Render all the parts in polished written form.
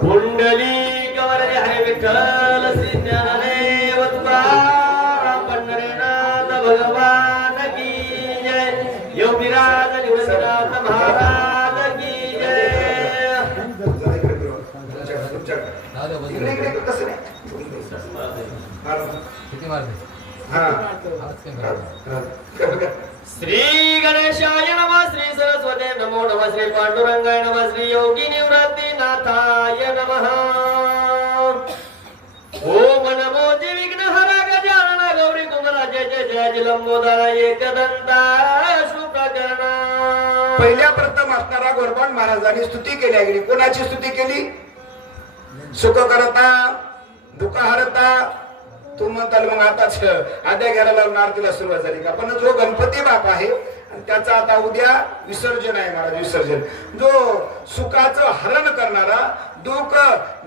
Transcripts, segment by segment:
कुंडली गवरे हरे विठ्ठल श्री ज्ञानदेव तुकाराम पंढरीनाथ भगवान की जय। योगीराज निवृत्तीनाथ महाराज की जय। श्री गणेशाय नमः, श्री सरस्वती नमो नमः, श्री पांडुरंगाय नमः, श्री योगी निवृत्तीनाथाय नमः। ओम नमो विघ्नहरा गजानन गौरी कुमरा जय जय जय लंबोदर एकदंता शुभकर्णा। पहिल्या प्रथम असणारा गोरबाण महाराजांनी स्तुती केली गेली. कोणाची स्तुती केली? सुख करता दुःख हरता. तू म्हणताल मग आताच आद्या घ्यायला लावून आरतीला सुरुवात झाली का? पण जो गणपती बाप आहे आणि त्याचा आता उद्या विसर्जन आहे महाराज. विसर्जन जो सुखाचं हरण करणारा, दुःख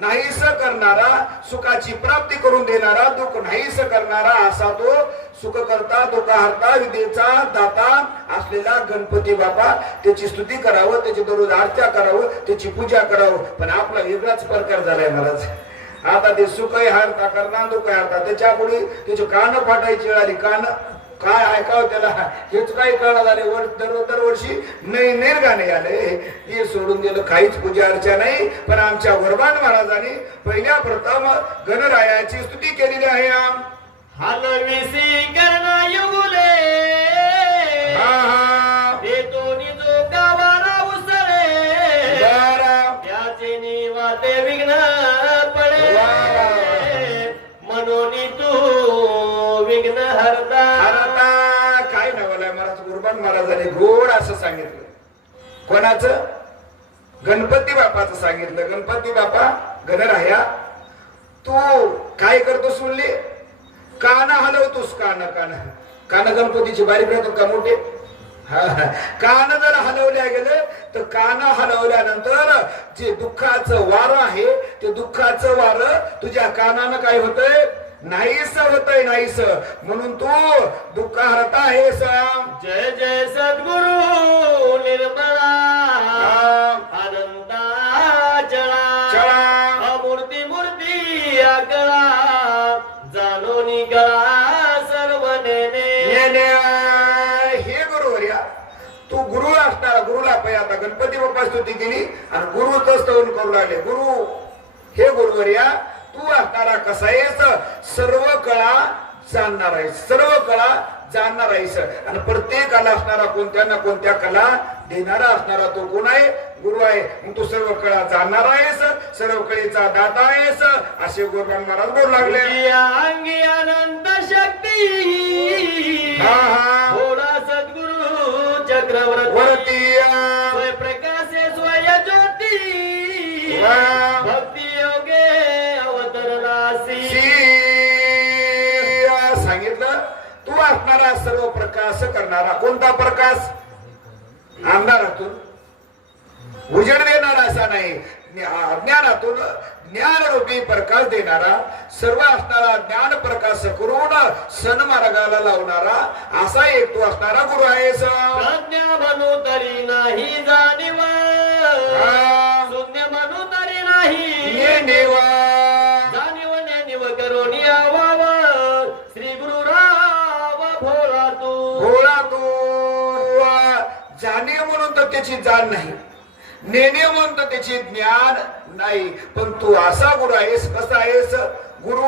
नाहीस करणारा, सुखाची प्राप्ती करून देणारा, दुःख नाहीस करणारा असा तो सुख करता दुःख हरता विद्येचा दाता असलेला गणपती बापा. त्याची स्तुती करावं, त्याची दररोज आरत्या करावं, त्याची पूजा करावं. पण आपला वेगळाच प्रकार झालाय महाराज. आता ते सुखही हारता करणार दुःख हारता. त्याच्या पुढे त्याची कान फाटायची वेळ आली. कान काय ऐकावं त्याला हेच काही कळणार झाले. दरवर्षी नई गाणे आले. हे सोडून दिलं, काहीच पूजा अर्चा नाही. पण आमच्या गोरबाण महाराजांनी पहिल्या प्रथम गणरायाची स्तुती केलेली आहे. हलविसी करणा युगुले देतो निजो गावाला उसळे त्याचे निवाते विघ्न पडे म्हणून तू विघ्न हरता. काय नावाला महाराज गोरबाण महाराजांनी गोड असं सांगितलं. कोणाचं? गणपती बापाचं सांगितलं. गणपती बापा गणराया तू काय करतो सुनले? कान हलवतोस. कान कान कान गणपतीची बारीक राहतो का मोठे? कान जर हलवल्या गेले तर कान हलवल्यानंतर जे दुःखाचं वार आहे ते दुःखाचं वार तुझ्या कानानं काय होतंय? नाहीस होतंय, नाहीस. म्हणून तू दुःख हरता आहेस. जय जय सद्गुरु निर्मळा आनंदा चळा मूर्ती मूर्ती आकळा जाणो निगळा सर्व नेने. हे गुरुवर्या तू गुरु असणारा गुरुला पाहिजे. आता गणपती बाप्पा स्तुती केली आणि गुरुच स्तवन करू लागले. गुरु हे गुरुवर्या तू असणारा कसा आहेस? सर्व कळा जाणणार आहेस, सर्व कळा जाणणार आहेस. आणि प्रत्येकाला असणारा कोणत्या ना कोणत्या कला देणारा असणारा तो कोण आहे? गुरु आहे. मग तू सर्व कळा जाणणार आहेस, सर्व कळेचा दाता आहेस असे गोरबाण महाराज बोलू लागले. अंगी अनंत शक्ती थोडा सद्गुरु चक्रवर्ती स्वयंप्रकाशे स्वय ज्योती भक्ती योगे अवतरणासी. सांगितलं तू असणारा सर्व प्रकाश करणारा. कोणता प्रकाश? अंधारातून उजेड देणारा असा नाही, अज्ञानातून ज्ञानरूपी प्रकाश देणारा, सर्व असणारा ज्ञान प्रकाश करून सन्मार्गाला लावणारा असा एक तू असणारा गुरु आहेस. प्रज्ञा म्हणू तरी नाही जाणीव, शून्य म्हणू तरी नाही नेवा, जाणीव नेणीव करून यावाव श्री गुरु राव भोळा तू. भोळा तू जाणीव म्हणून तर त्याची जाण नाही, नेणे म्हणून तर त्याची ज्ञान नाही. पण तू असा गुरु आहेस. कसा आहेस? गुरु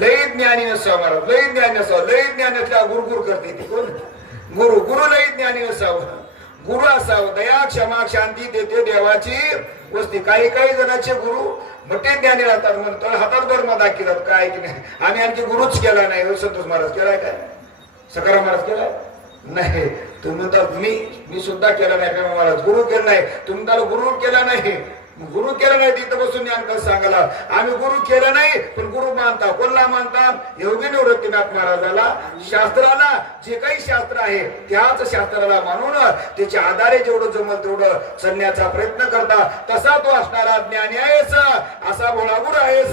लय ज्ञानी नसावं, लय ज्ञानी नसावं. लय ज्ञान असल्या गुरु करते ती कोण? गुरु. गुरु लय ज्ञानी नसावं, गुरु असावं. दया क्षमा शांती देते देवाची वस्ती. काही काही जणांचे गुरु मोठे ज्ञानी राहतात म्हणतो हातात बर्मा दाखिलात काय की नाही. आम्ही आणखी गुरुच केला नाही. संतोष महाराज केलाय काय? सकाराम महाराज केलाय नाही. तुम्ही तर मी सुद्धा केला नाही. महाराज गुरु केला नाही. तुम्ही त्याला गुरु केला नाही. गुरु केला नाही तिथं बसून ज्ञान सांगायला. आम्ही गुरु केला नाही पण गुरु मानता. कोणला मानता? योगी निवृत्तीनाथ महाराजाला. शास्त्राला जे काही शास्त्र आहे त्याच शास्त्राला मानून त्याच्या आधारे जेवढं जमल तेवढं चालण्याचा प्रयत्न करता. तसा तो असणारा ज्ञानी आहेस, असा भोळा गुरु आहेस.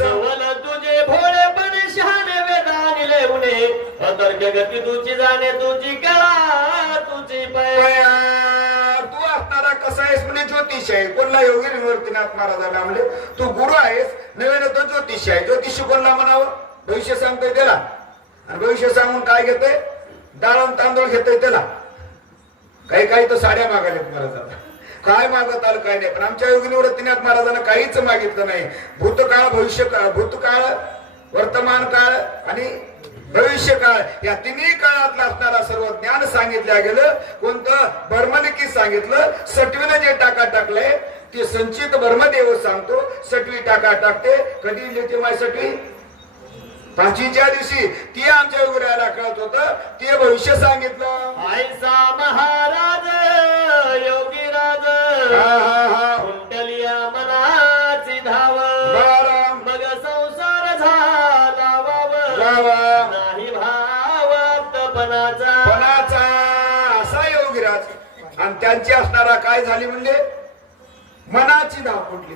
तुझे भोळेपण शहाणे वेदानी लेवणे अतर्क गती तुझी जाणे तुझी कळा तुझी पै कोणी ज्योतिष आहे कोणला योगी निवृत्तीनाथ महाराजांना म्हणले तू गुरु आहेस नवीन तो ज्योतिष आहे ज्योतिषी कोणला म्हणावं भविष्य सांगतोय त्याला आणि भविष्य सांगून काय घेतोय डाळ आणि तांदूळ घेतोय त्याला काही काही तर साड्या मागायला महाराजांना काय मागत आलं काय नाही पण आमच्या योगी निवृत्तीनाथ महाराजांना काहीच मागितलं नाही भूतकाळ भविष्यकाळ भूतकाळ वर्तमान काळ आणि भविष्य काळ या तिन्ही काळातलं असणारा सर्व ज्ञान सांगितलं गेलं कोणतं ब्रह्मलिखित सांगितलं सटवीनं जे टाका टाकलंय ते संचित ब्रह्मदेव सांगतो सटवी टाका टाकते कधी लिहिते माय सटवी पाचवीच्या दिवशी ती आमच्या उघड्याला कळत होत ते भविष्य सांगितलं ऐसा महाराज योगीराज कुंडलिया मनाची धाव मग संसार झाला वाव नाही भाव पणाचा असा योगीराज आणि त्यांची असणारा काय झाली म्हणजे मनाची धाव कुठली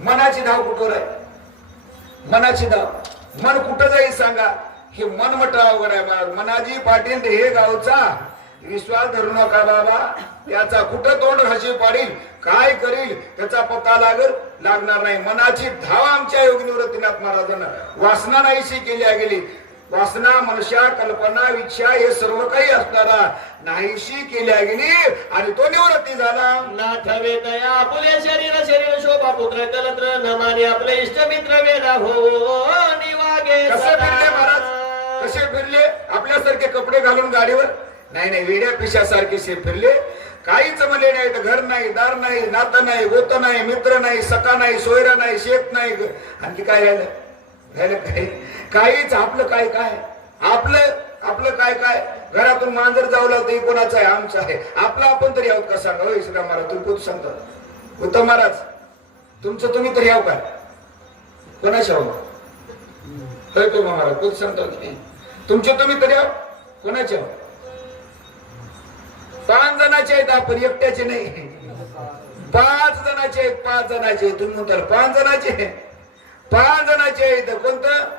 मनाची धाव कुठवर आहे मनाची धाव मन कुठं जाईल सांगा हे मन म्हटलं अवघड आहे महाराज मनाजी पाटील हे गावचा विश्वास धरू नका बाबा त्याचा कुठं तोंड हशी पाडील काय करील त्याचा पत्ता लागणार नाही मनाची धाव आमच्या योगी निवृत्तीनाथ महाराजांना वासना नाहीशी केल्या गेली वासना मनुष्या कल्पना इच्छा हे सर्व काही असणारा नाहीशी केल्या गेली आणि तो निवृत्ती झाला नाथवे दया आपले शरीर शोभा पुत्र कलत्र न माने आपले इष्टमित्र वेदा हो निवागे कसे फिरले महाराज कसे फिरले आपल्यासारखे कपडे घालून गाडीवर नाही वेड्या पिशासारखे फिरले काहीच म्हणले नाही तर घर नाही दार नाही नातं नाही गोत नाही मित्र नाही सखा नाही सोयरा नाही शेत नाही आणखी काय राहिलं काय काहीच आपलं काय आपलं काय घरातून मांजर जाऊ लागतं कोणाचं आहे आमचं आहे आपलं आपण तरी आहोत का सांगा हो श्रीराम महाराज तुम्ही कुठं सांगता उत्तम महाराज तुमचं तुम्ही तरी आहो काय कोणाच्या आहो कळतो महाराज कुठं सांगता तुमचे तुम्ही तरी आहो कोणाचे आहो 5 जणांचे आहेत आपण एकट्याचे नाही 5 जणांचे आहेत 5 जणांचे तुम्ही म्हणताल 5 जणांचे 5 जणांचे आहेत कोणतं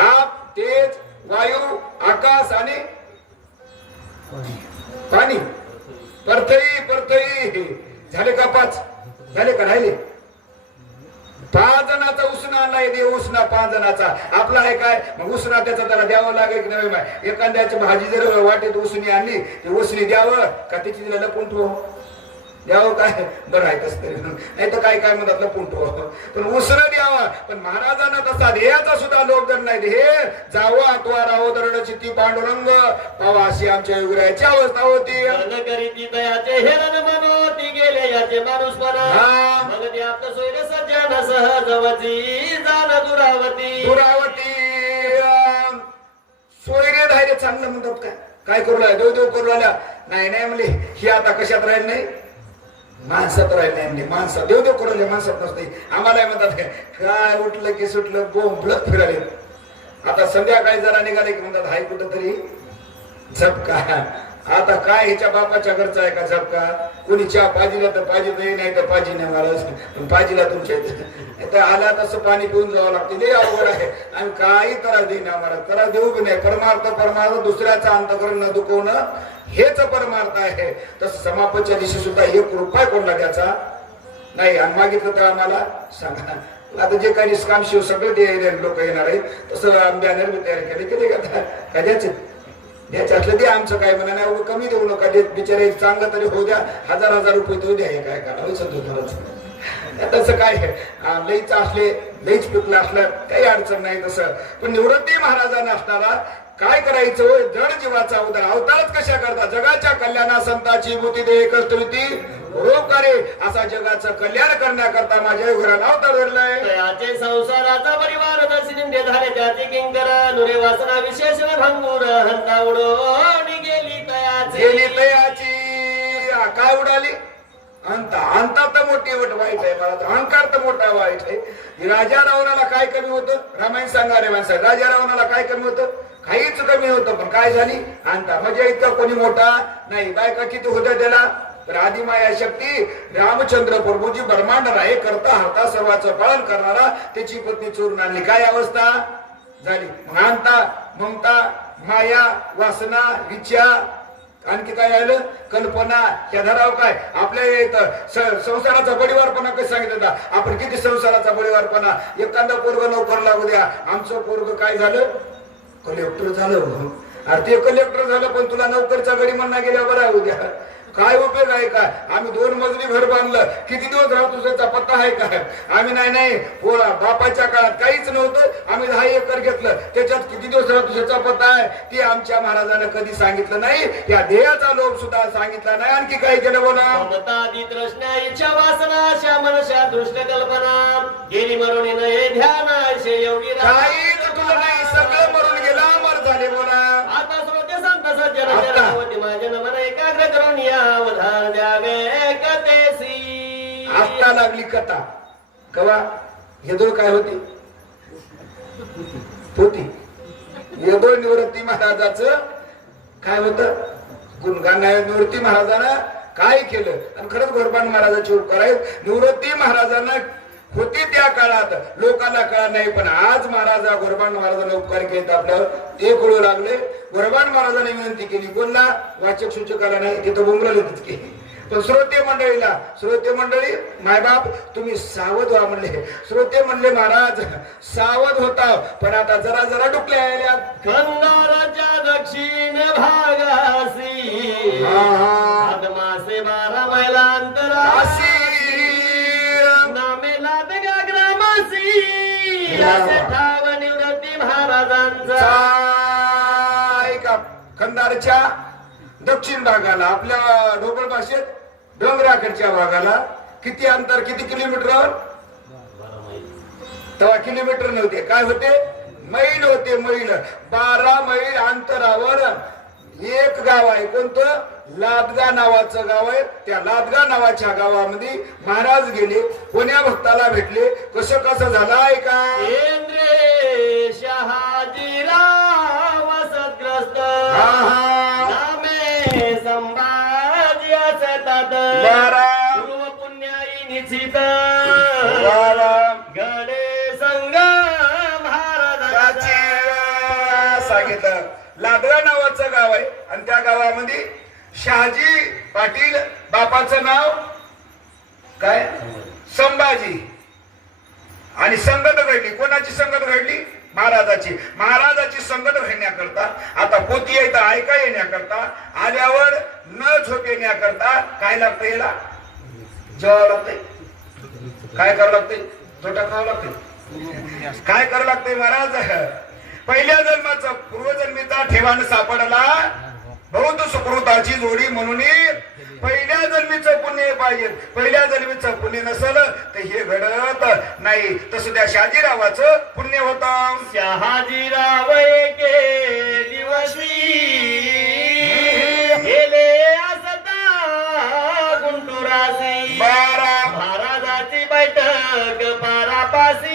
आप तेज वायू आकाश आणि पाणी परथई झाले का 5 झाले का राहिले 5 जणांचा उसना आणलाय देव उसना 5 जणांचा आपला आहे काय मग उसना त्याचा त्याला द्यावं लागेल की नाही एखाद्याची भाजी जर वाटेत उसनी आणली ती उसनी द्यावं का तिची तिला लपून ठेव द्यावं काय बरं आहे तसं तरी नाही तर काय म्हणतात लपून ठेव पण उसनं द्यावं पण महाराजांना तसा ध्येयाचा सुद्धा लोक जर नाही हे जावं आठवा राहो दरडची ती पांडुरंग पावा अशी आमच्या युगराची अवस्था होती करीती दयाचे हेरण मनोती गेले याचे माणूस मग ते आपलं सोयरे सज्जन सहजवती जाण दुरावती सोयरे धायरे चांगलं म्हणतात काय करू लागला देव करू लागला नाही म्हणले ही आता कशात राहील नाही माणसात राहील नाही माणसात देव करू माणसात नसते आम्हाला म्हणतात काय उठलं की सुटलं बोंबलत फिराले आता संध्याकाळी जरा निघाले की म्हणतात हाय कुठं तरी झपका आता काय ह्याच्या बापाच्या घरचा आहे का झपका कोणी चहा पाजीला तर पाजी नाही तर पाजी नाही महाराज पण पाजीला तुमच्या इथे आला तसं पाणी पिऊन जावं लागतं लय अवघड आहे आणि काही त्रास देईना महाराज त्रास देऊ बी नाही परमार्थ दुसऱ्याचा अंतकरण न दुखवणं हेच परमार्थ आहे तसं समापच्या दिवशी सुद्धा 1 रुपया कोणला द्यायचा नाही आणि मागितलं तर आम्हाला सांगा आता जे काही निष्काम शिव सगळे लोक येणार आहेत तसं बॅनर बी तयार केले का द्यायचं असलं ते आमचं काय म्हणा नाही कमी देऊ नका बिचारे चांगलं तरी होऊ द्या 1000 रुपये देऊ द्या हे काय करावं समजून तसं काय लईच असले लईच पिकलं असलं काही अडचण नाही तसं पण निवृत्ती महाराजांना असणारा काय करायचं होय जड जीवाचा उदार अवतारच कशा करता जगाच्या कल्याणा संताची भूती दे कर्तव्यती रोकारे असा जगाचं कल्याण करण्याकरता माझ्या घराला अवतार धरलाय त्याचे संसाराचा परिवार दर्शनिंदे झाले त्याचे किंकर नुरे वासना विशेष भंगूर हंता उडून गेली तयाची काय उडाली अंता तर मोठी वाईट आहे मला तर अहंकार तर मोठा वाईट आहे राजा रावणाला काय कमी होतं रामायण सांगा रे माणसा राजा रावणाला काय कमी होतं काहीच कमी होतं पण काय झाली अंता म्हणजे इतका कोणी मोठा नाही बायका किती होत्या त्याला तर आदिमाया शक्ती रामचंद्र प्रभूजी ब्रह्मांड राहे करता हरता सर्वांचं पालन करणारा त्याची पत्नी चोरून आणली काय अवस्था झाली अंता ममता माया वासना विचार आणखी काय आलं कल्पना ह्या धराव काय आपल्या इथं संसाराचा बळीवारपणा कसं सांगितलं होता आपण किती संसाराचा बळीवारपणा एखादा पोरग नोकर लागू द्या आमचं पोरग काय झालं कलेक्टर झालं अरे ते कलेक्टर झालं पण तुला नोकरचा गडी म्हणणं गेल्या बरं उद्या काय उपयोग आहे काय आम्ही 2 मजली घर बांधलं किती दिवस राहतो त्याचा पत्ता आहे काय आम्ही नाही बापाच्या काळात काहीच नव्हतं आम्ही 10 एकर घेतलं त्याच्यात किती दिवस राहतो त्याचा पत्ता आहे ते आमच्या महाराजांना कधी सांगितलं नाही या ध्येयाचा लोभ सुद्धा सांगितला नाही आणखी काय केलं बोला ममतादी तृष्णा इच्छा वासना अशा मनशा दृष्ट कल्पना गेली मरून नये ध्यान असे योगी काहीच तुला नाही सगळं मरून गेला अमर झाले बोला आता श्रोते संत सज्जन जनावती माझे मन एकाग्र करून या अवधान द्यावे कथेसी आता लागली कथा कवा यदोळ काय होती होती यदोळ निवृत्ती महाराजाचं काय होतं गुणगान निवृत्ती महाराजानं काय केलं आणि खरंच गोरबान महाराजाचे उपकार आहेत निवृत्ती महाराजांना होती त्या काळात लोकांना कळत नाही पण आज महाराजा गोरबान महाराजांना उपकार केलेत आपलं ते कळू लागले गोरबान महाराजांनी विनंती केली कोणला वाचक सूचकाला नाही तिथं बोंबलं तितके पण श्रोते मंडळी मायबाप तुम्ही सावध व्हा म्हणले श्रोते म्हणले महाराज सावध होता पण आता जरा जरा डुकल्या आल्या खंडाराच्या दक्षिण भागासी आदमासे 12 मैला अंतरासी नामेला बेगा ग्रामासी ठाव निवृत्ती महाराजांचा ऐका खंडारच्या दक्षिण भागाला आपल्या ढोबळ भाषेत डोंगराकडच्या भागाला किती अंतर किती किलोमीटर तेव्हा किलोमीटर नव्हते काय होते मैल होते मैल 12 मैल अंतरावर एक गाव आहे कोणतं लादगा नावाचं गाव आहे त्या लादगा नावाच्या गावामध्ये महाराज गेले कोण्या भक्ताला भेटले कसं झालं आहे का शहाजीराव वसतग्रस्त नामे संभाजी असतात पूर्व पुण्याई निश्चित गडे संग महाराजांचे सांगितलं लादगा नावाचं गाव आहे आणि त्या गावामध्ये शहाजी पाटील बापाचं नाव काय संभाजी आणि संगत घडली कोणाची संगत घडली महाराजाची संगत घडण्याकरता आता पोती येतं ऐका येण्याकरता आल्यावर न झोप येण्याकरता काय लागतं याला जेवावं लागतंय काय करावं लागतंय झोटा खावं लागतंय काय करावं लागतंय महाराज पहिल्या जन्माचा पूर्वजन्मीचा ठेवान सापडला बहुत सुकृताची जोडी म्हणून पहिल्या जन्मीचं पुण्य पाहिजे पहिल्या जन्मीचं पुण्य नसल तर हे घडत नाही तसं त्या शहाजीरावाचं पुण्य होतं शहाजीराव एके दिवशी गेले असता गुंटुरासी महाराजाची बैठक पारापासी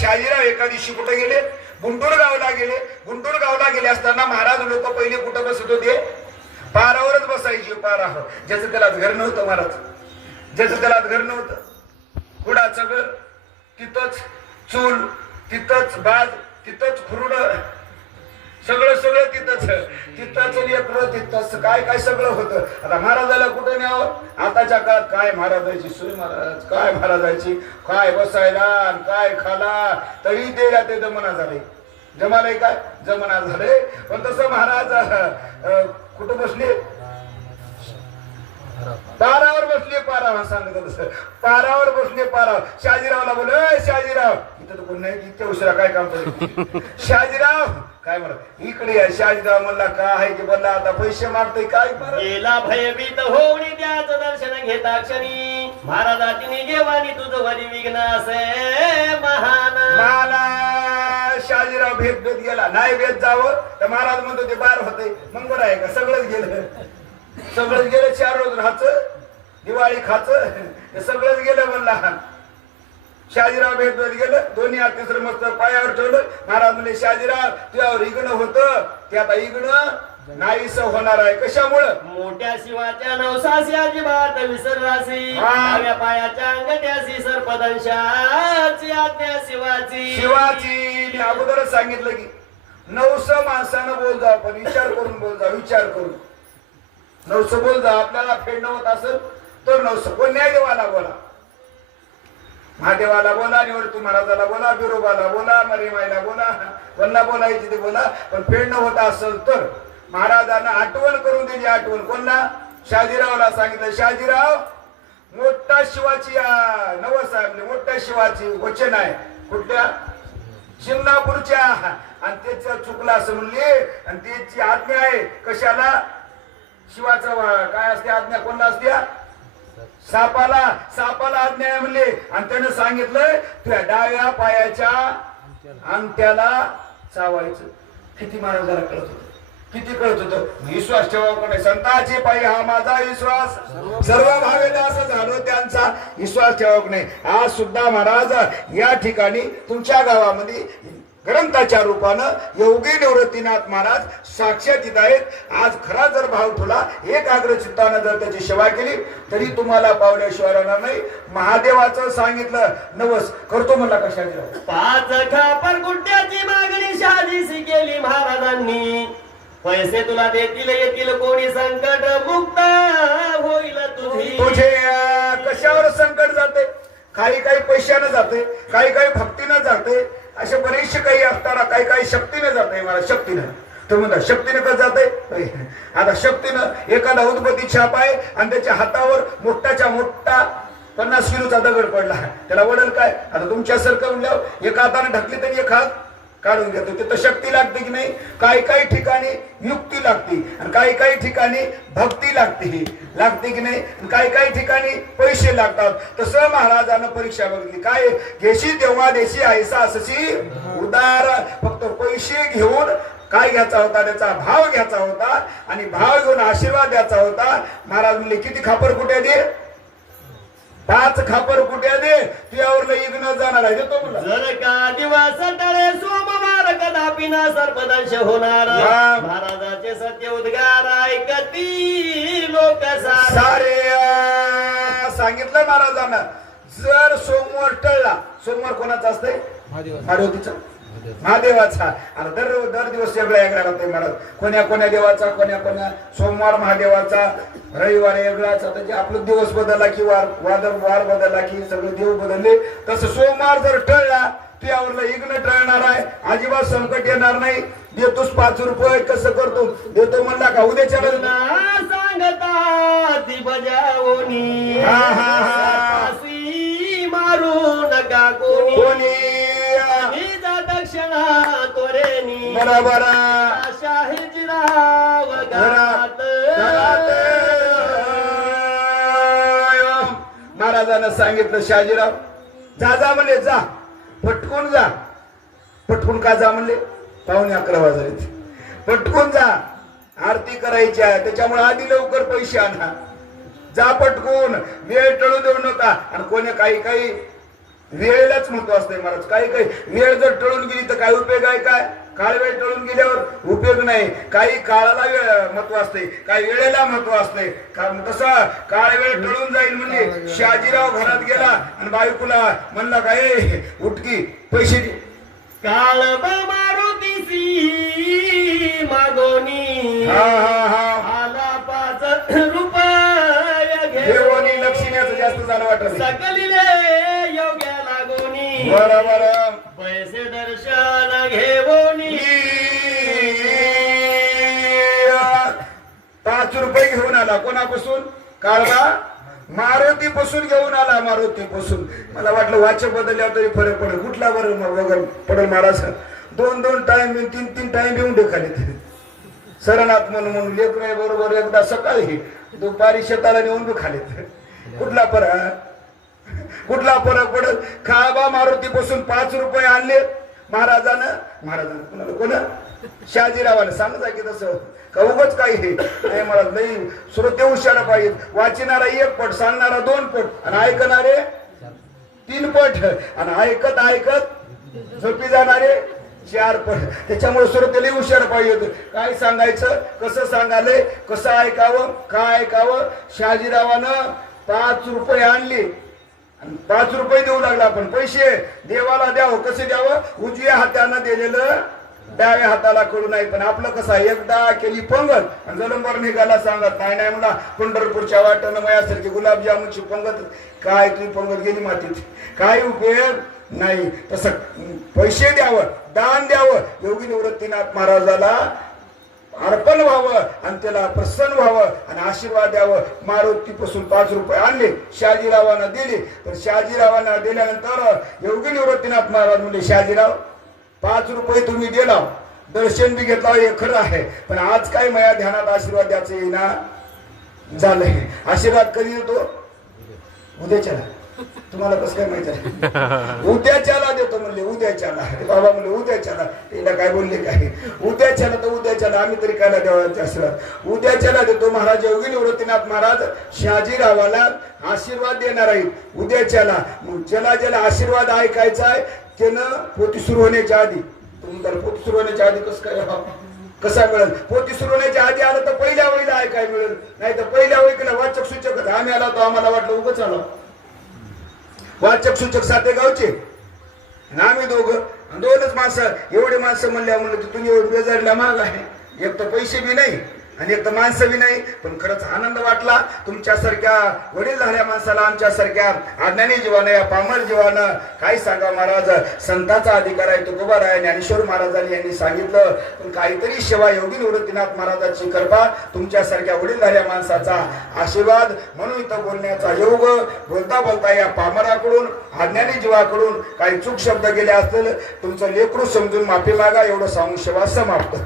शहाजीराव एका दिवशी कुठे गेले गुंटूर गावला गेले असताना महाराज लोक पहिले कुठं बसत होते पारावरच बसायचे पारा ज्याचं त्याला घर नव्हतं महाराज ज्याचं त्याला घर नव्हतं कुडाचं घर तिथंच चूल तिथंच बाज तिथंच खुरड सगळं तिथंच लेकरं तिथंच काय सगळं होतं आता महाराजाला कुठे न्यावं आताच्या काळात काय महाराजाची सोय महाराज काय महाराजाची काय बसायला काय खाला तरी ते जमना झाले काय जमना झाले पण तसं महाराज कुठं बसले पारावर बसले पारावर सांगत तसं पारावर बसले पारावर शहाजीरावला बोल शहाजीराव इथं तर कोण नाही इतक्या उशिरा काय काम करत शहाजीराव काय म्हणत इकडे या शहाजीराव म्हणला काय आहे की बोलला आता पैसे मागतोय काय गेला भयभीत होऊन त्याचं दर्शन घेता क्षणी महाराजाची निगेवानी तुझं वरी विघ्न असे महान मला शहाजीराव भेट गेला नाही भेट जावं तर महाराज म्हणतो ते बार होते मग बरं आहे का सगळंच गेलं 4 रोज राहायचं दिवाळी खाचं हे सगळंच गेलं म्हणला शहाजीराव भेट गेलं दोन्ही हात तिसरं मस्त पायावर ठेवलं महाराज म्हणले शहाजीराव तुझ्यावर इगणं होतं ते आता इगणं नाहीस होणार आहे कशामुळं मोठ्या शिवाच्या नवसासी अजिबात विसरासी डाव्या पायाच्या अंगठ्यासी सर्पदंशाची आज्ञा शिवाची शिवाची. मी अगोदरच सांगितलं की 900 माणसानं बोल जा, पण विचार करून बोल जा, विचार करून 900 बोल जा. आपल्याला फेडणं होत असेल तर 900. कोण न्यायदेवाला बोला, महादेवाला बोला, निवृत्ती महाराजाला बोला, बिरोबाला बोला, मरीमाईला बोला, कोणला बोलायची ते बोला, पण फेडणं होत असेल तर महाराजांना आठवण करून दिली. आठवण कोणला? शहाजीरावला सांगितलं, शहाजीराव मोठा शिवाची नवस आहे, मोठ्या शिवाची वचन आहे. कुठल्या? शिंगणापूरच्या. आणि त्याच चुकला असं म्हणले, आणि त्याची आज्ञा आहे कशाला? शिवाचं काय असते आज्ञा? कोणला असते? सापाला. सापाला आज्ञा आहे म्हणले. आणि त्याने सांगितलं तुझ्या डाव्या पायाच्या अंगठ्याला चावायचं. किती महाराजाला कळत होतं, किती कळत होतं. विश्वास ठेवा कोणी संतांचे पायी हा माझा विश्वास, सर्व भावेला असं झालो त्यांचा विश्वास ठेवा नाही. आज सुद्धा महाराज या ठिकाणी तुमच्या गावामध्ये ग्रंथाच्या रूपानं योगी निवृत्तीनाथ महाराज साक्षात येत आहेत. आज खरा जर भाव तुला एकाग्र चित्तानं जर त्याची सेवा केली तरी तुम्हाला पावल्याशिवाय राहणार नाही. महादेवाचं सांगितलं नवस करतो म्हणला कशाला? 5 खापर गुड्ड्याची मागणी शहाजीशी केली महाराजांनी. पैसे तुला देतील येतील कोणी, संकट मुक्त होईल तुझी. तुझे कशावर संकट जाते? काही काही पैशानं जाते, काही काही भक्तीनं जाते, असे बरेचसे काही असताना काही काही शक्तीने जाते. मला शक्तीनं तर म्हणता शक्तीने कसं जाते? आता शक्तीनं एखादा उदबत्ती छाप आहे आणि त्याच्या हातावर मोठाच्या मोठा 50 किलोचा दगड पडला, त्याला वडल काय? आता तुमच्यासारखं म्हणल्यावर एका हाताने ढकली तरी एक हात काढून घेतो. तिथं शक्ती लागते की नाही? काही काही ठिकाणी युक्ती लागते आणि काही काही ठिकाणी भक्ती लागते की नाही? काही काही ठिकाणी पैसे लागतात. तसं महाराजांना परीक्षा बघितली. काय घेशी तेव्हा देशी ऐसा असशी उदार. फक्त पैसे घेऊन काय घ्यायचा होता? त्याचा भाव घ्यायचा होता आणि भाव घेऊन आशीर्वाद द्यायचा होता. महाराज म्हणले किती खापर कुठे दे? 5 खापर कुठे दे? तुझ्यावर इग्न जाणार आहे तो म्हणला. जर का दिवस टळे सोमवार कदापि ना सर्पदंश होणार. महाराजाचे सत्य उद्गार ऐकती लोक सारे. सांगितलं महाराजांना जर सोमवार टळला, सोमवार कोणाचा असतंय? महादेवतीचा, महादेवाचा. आणि दर दिवस वेगळा होतोय महाराज. कोण्या कोण्या देवाचा, कोण्या कोण्या सोमवार महादेवाचा, रविवार वेगळाच. आता जे आपलं दिवस बदलला की वार बदलला की सगळे देव बदलले. तसं सोमवार जर टळला तुझ्यावर इग्न टळणार आहे. अजिबात संकट येणार नाही. देतोस 5 रुपये कसं करतो? देतो म्हणला का उद्याच्या सांगता ती बजावणी मारू नका कोणी दक्षिणा तोरेनी. बरोबर. शाहीजीराव घरात. महाराजांना सांगितलं शहाजीराव जा म्हणले, जा पटकून जा. पटकून का जा म्हणले? 11:15 वाजले. पटकून जा, आरती करायची आहे. त्याच्यामुळे आधी लवकर पैसे आणा. जा पटकून, वेळ टळू देऊ नका. आणि कोणी काही वेळेलाच महत्व असते महाराज. काही वेळ जर टळून गेली तर काय उपयोग आहे? काय काळ वेळ टळून गेल्यावर उपयोग नाही. काही काळाला वेळ महत्व असते, काही वेळेला महत्व असते. तसं काळ वेळ टळून जाईल म्हणले. शहाजीराव घरात गेला आणि बायकोला म्हणला काय उठकी पैसे दे. काळ मारुतीसी मागोनी आला 5 रुपये घेऊन. लक्ष्मीचं जास्त झालं वाटत. सकलिले योग्या लागोनी. बरोबर. पैसे दर्शन घेऊनी. 5 रुपये घेऊन आला. कोणापासून? काळबा मारुती पासून घेऊन आला. मारुती पासून. मला वाटलं वाच बदलल्यावर तरी फरक पडेल. कुठला बरं पडेल महाराज? 2 टाइम 3 टाइम येऊन ढेखाले सरनाथ म्हणून लेख नाही. बरोबर एकदा सकाळी दुपारी शेताला नेऊन बी खाले. कुठला फरक पडेल? खाबा मारुती पासून 5 रुपये आणले महाराजानं कोणा? शहाजीरावाला सांगता की तसं का उगच काही हे नाही. मला नाही श्रोते हुशार पाहिजे. वाचणारा 1 पट, सांगणारा 2 पट आणि ऐकणारे 3 पट आणि ऐकत झोपी जाणारे 4 पट. त्याच्यामुळे श्रोतेला हुशार पाहिजे. काय सांगायचं, कसं सांगाले, कसं ऐकावं, काय ऐकावं. शहाजीरावानं 5 रुपये आणले आणि 5 रुपये देऊ लागला. आपण पैसे देवाला द्यावं, कसे द्यावं? उजव्या हातानं दिलेलं डाव्या हाताला कळू नाही. पण आपलं कसं आहे, एकदा केली पंगत आणि जलंबर निघाला सांगत नाही नाही म्हणा पंढरपूरच्या वाटेनं मयासारखी गुलाबजामुनची पंगत. काय तुझी पंगत गेली मातीत, काय उपयोग नाही. तसं पैसे द्यावं, दान द्यावं, योगी निवृत्तीनाथ महाराजाला अर्पण व्हावं आणि त्याला प्रसन्न व्हावं आणि आशीर्वाद द्यावं. मारुतीपासून 5 रुपये आणले, शहाजीरावांना दिले. तर शहाजीरावांना दिल्यानंतर योगी निवृत्तीनाथ महाराज म्हणले, शहाजीराव 5 रुपये तुम्ही दिला, दर्शन बी घेतला, हे खरं आहे, पण आज काय माझ्या ध्यानात आशीर्वाद द्यायचं येईना झालंय. आशीर्वाद कधी देतो? उद्याच्याला. तुम्हाला कसं काय माहिती आहे? उद्याच्याला देतो म्हणले, उद्याच्याला. बाबा म्हणले उद्याच्याला, तिला काय बोलले काय? उद्याच्याला तर उद्याच्याला. आम्ही तरी काय देवाचा आशीर्वाद उद्याच्याला देतो. महाराज योगी निवृत्तीनाथ महाराज शहाजीरावाला आशीर्वाद देणार आहेत उद्याच्याला. मग ज्याला ज्याला आशीर्वाद ऐकायचा आहे त्यानं पोती सुरू होण्याच्या आधी, तुम्हाला पोती सुरू होण्याच्या आधी कसं काय कसा मिळेल? पोती सुरू होण्याच्या आधी आलं तर पहिल्या वेळीला ऐकाय मिळेल, नाही तर पहिल्या वेळी वाचक सूचक. आम्ही आला तो आम्हाला वाटलं उगच आलो. वाचक सूचक साते गावचे आणि आम्ही दोनच माणसं. एवढे माणसं म्हणल्या म्हणलं तुम्ही एवढं बेजारीला माग आहे. एक तर पैसे बी नाही आणि एक तर माणसं बी नाही. पण खरंच आनंद वाटला तुमच्यासारख्या वडील झाल्या माणसाला, आमच्यासारख्या अज्ञानी जीवानं, या पामर जीवानं काय सांगा. महाराज संतांचा अधिकार आहे, तुकोबाराय ज्ञानेश्वर महाराजांनी यांनी सांगितलं. पण काहीतरी सेवा योगी निवृत्तीनाथ महाराजांची कृपा, तुमच्यासारख्या वडील झाल्या माणसाचा आशीर्वाद, म्हणून इथं बोलण्याचा योग. बोलता बोलता या पामराकडून, अज्ञानी जीवाकडून काही चूक शब्द गेले असतील तुमचं लेकरू समजून माफी मागा, एवढं सांगून सेवा समाप्त.